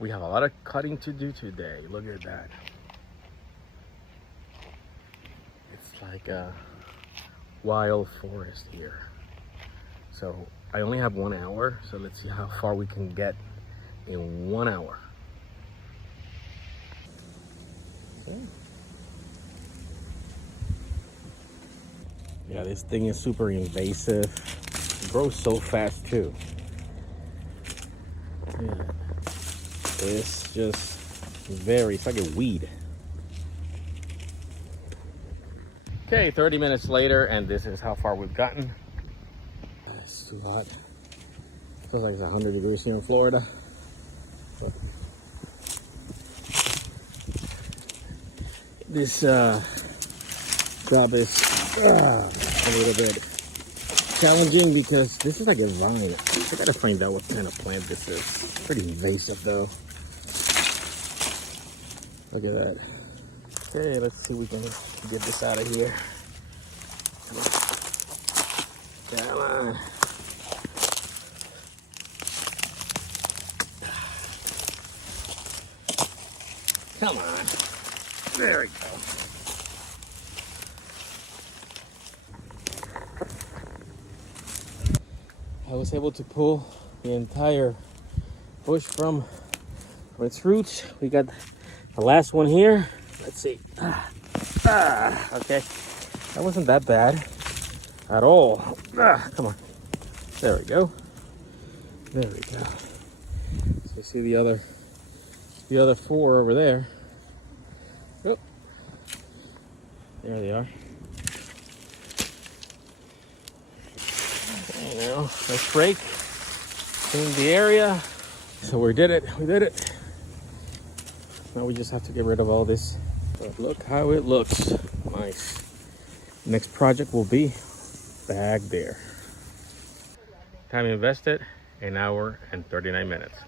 We have a lot of cutting to do today. Look at that. It's like a wild forest here. So I only have 1 hour, so let's see how far we can get in 1 hour. Okay. Yeah, this thing is super invasive. It grows so fast too. Yeah. It's just it's like a weed. Okay, 30 minutes later, and this is how far we've gotten. It's too hot. Feels like it's 100 degrees here in Florida. But this job is a little bit challenging because this is like a vine. I gotta find out what kind of plant this is. Pretty invasive though. Look at that. Okay, let's see if we can get this out of here. Come on. Come on. There we go. I was able to pull the entire bush from its roots. We got the last one here. Let's see. Okay. That wasn't that bad at all. Come on. There we go. There we go. So you see the other 4 over there. Oh. There they are. You know, let's break. Clean the area. So we did it. We did it. Now we just have to get rid of all this. But look how it looks. Nice. Next project will be back there. Time invested, 1 hour and 39 minutes.